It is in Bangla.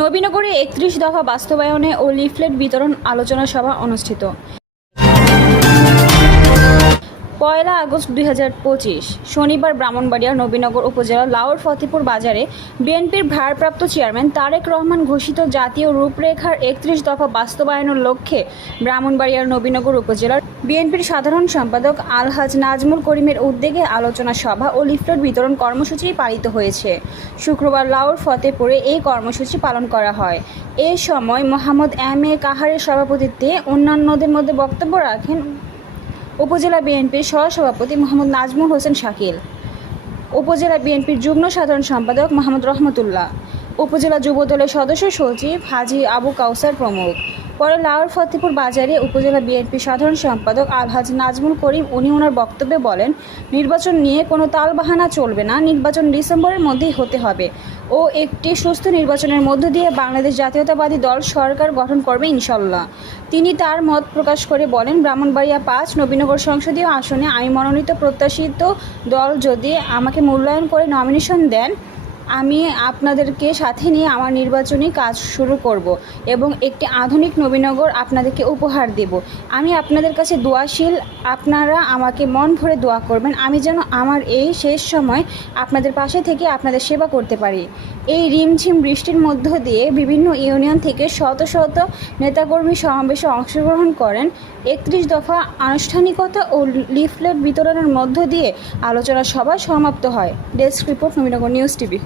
নবীনগরে একত্রিশ দফা বাস্তবায়নে ও লিফলেট বিতরণ আলোচনা সভা অনুষ্ঠিত। পয়লা আগস্ট দুই হাজার পঁচিশ, শনিবার ব্রাহ্মণবাড়িয়া নবীনগর উপজেলা লাউর ফতেপুর বাজারে বিএনপির ভারপ্রাপ্ত চেয়ারম্যান তারেক রহমান ঘোষিত জাতীয় রূপরেখার একত্রিশ দফা বাস্তবায়নের লক্ষ্যে ব্রাহ্মণবাড়িয়ার নবীনগর উপজেলার বিএনপির সাধারণ সম্পাদক আলহাজ নাজমুল করিমের উদ্যোগে আলোচনা সভা ও লিফলেট বিতরণ কর্মসূচি পালিত হয়েছে। শুক্রবার লাউর ফতেপুরে এই কর্মসূচি পালন করা হয়। এ সময় মোহাম্মদ এম এ কাহারের সভাপতিত্বে অন্যান্যদের মধ্যে বক্তব্য রাখেন উপজেলা বিএনপির সহসভাপতি মোহাম্মদ নাজমুল হোসেন শাকিল, উপজেলা বিএনপির যুগ্ম সাধারণ সম্পাদক মোহাম্মদ রহমতুল্লাহ, উপজেলা যুবদলের সদস্য সচিব হাজি আবু কাউসার প্রমুখ পরে লাউর ফতেপুর বাজারে উপজেলা বিএনপি সাধারণ সম্পাদক আলহাজ নাজমুল করিম, উনি ওনার বক্তব্যে বলেন, নির্বাচন নিয়ে কোনো তালবাহানা চলবে না, নির্বাচন ডিসেম্বরের মধ্যেই হতে হবে। ও একটি সুস্থ নির্বাচনের মধ্য দিয়ে বাংলাদেশ জাতীয়তাবাদী দল সরকার গঠন করবে ইনশাল্লাহ তিনি তার মত প্রকাশ করে বলেন, ব্রাহ্মণবাড়িয়া পাঁচ নবীনগর সংসদীয় আসনে আমি মনোনীত প্রত্যাশিত দল যদি আমাকে মূল্যায়ন করে নমিনেশন দেন আমি আপনাদেরকে সাথে নিয়ে আমার নির্বাচনী কাজ শুরু করব এবং একটি আধুনিক নবীনগর আপনাদেরকে উপহার দেব। আমি আপনাদের কাছে দোয়াশীল, আপনারা আমাকে মন ভরে দোয়া করবেন। আমি যেন আমার এই শেষ সময় আপনাদের পাশে থেকে আপনাদের সেবা করতে পারি। এই রিমঝিম বৃষ্টির মধ্য দিয়ে বিভিন্ন ইউনিয়ন থেকে শত শত নেতাকর্মী সমাবেশে অংশগ্রহণ করেন। একত্রিশ দফা আনুষ্ঠানিকতা ও লিফলেট বিতরণের মধ্য দিয়ে আলোচনা সভা সমাপ্ত হয়। Desk report, Nabinagar news TV.